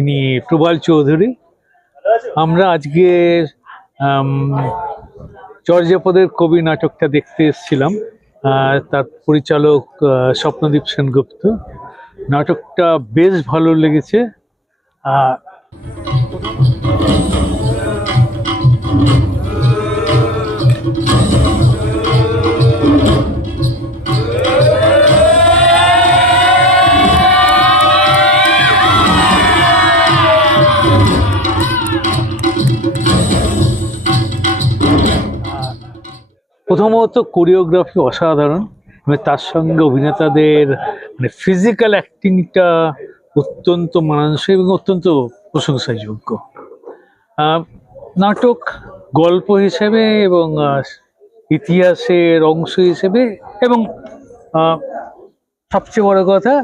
ইনি প্রবাল চৌধুরী। আমরা আজকে চর্যাপদের কবি নাটকটা দেখতে এসেছিলাম। তার পরিচালক স্বপ্নদীপ সেনগুপ্ত। নাটকটা বেশ ভালো লেগেছে। প্রথমত কোরিওগ্রাফি অসাধারণ, তার সঙ্গে অভিনেতাদের মানে ফিজিক্যাল অ্যাক্টিংটা অত্যন্ত মানানসই এবং অত্যন্ত প্রশংসাযোগ্য। নাটক গল্প হিসেবে এবং ইতিহাসের অংশ হিসেবে এবং সবচেয়ে বড় কথা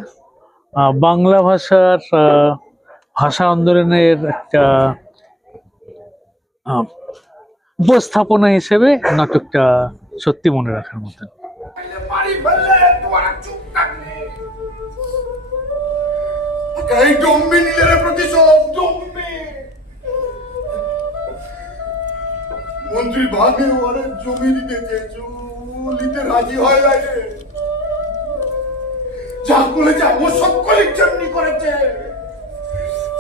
বাংলা ভাষার ভাষা আন্দোলনের একটা উপস্থাপনা হিসেবে নাটকটা সত্যি মনে রাখার মতন। মন্ত্রী ভাগে অনেক জমি দিতেছে, লিতে রাজি হয় না রে। যা করেছে ও সকলের জন্য করেছে,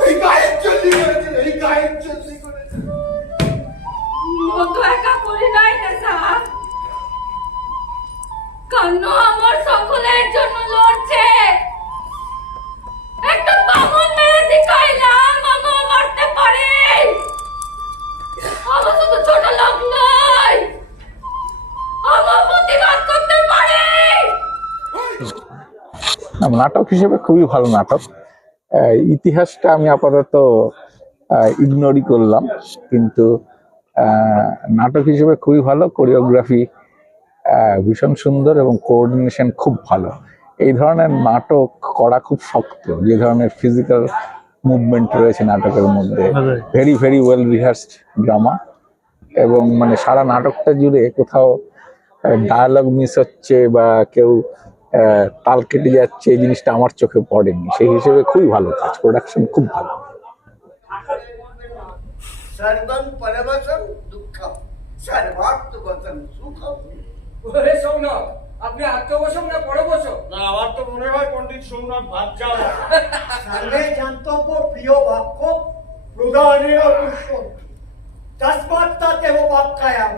এই গায়ের জন্য করেছে, এই গায়ের জন্য করেছে। ও তো একা করে নাই না স্যার, কান্ন আমার সকলের জন্য লড়ছে। একটা বামন মেরে দেখাইলাম মামা মারতে পারে। আমার তো ছোট লোক নয়, আমার প্রতিবাদ করতে পারে। নাটক হিসেবে খুবই ভালো নাটক। ইতিহাসটা আমি আপাতত ইগনোরই করলাম, কিন্তু নাটক হিসেবে খুবই ভালো। কোরিওগ্রাফি ভীষণ সুন্দর এবং কোঅর্ডিনেশন খুব ভালো। এই ধরনের নাটক করা খুব শক্ত, যে ধরনের ফিজিক্যাল মুভমেন্ট রয়েছে নাটকের মধ্যে। ভেরি ভেরি ওয়েল রিহার্সড ড্রামা, এবং মানে সারা নাটকটা জুড়ে কোথাও ডায়ালগ মিস হচ্ছে বা কেউ তাল কেটে যাচ্ছে, এই জিনিসটা আমার চোখে পড়েনি। সেই হিসেবে খুবই ভালো কাজ, প্রোডাকশন খুব ভালো। সর্বং পরমসং দুঃখম সর্বার্থগতং সুখম। ওরে সোমনাথ, আপনি আত্মবসম না পরবসম? না, আমার তো মনে হয় পণ্ডিত সোমনাথ ভাত যাও। সর্বে জান্তব্য প্রিয় বাক্য প্রদানেয় পুষ্প তস্মাৎ তদেব বাক্যায়াম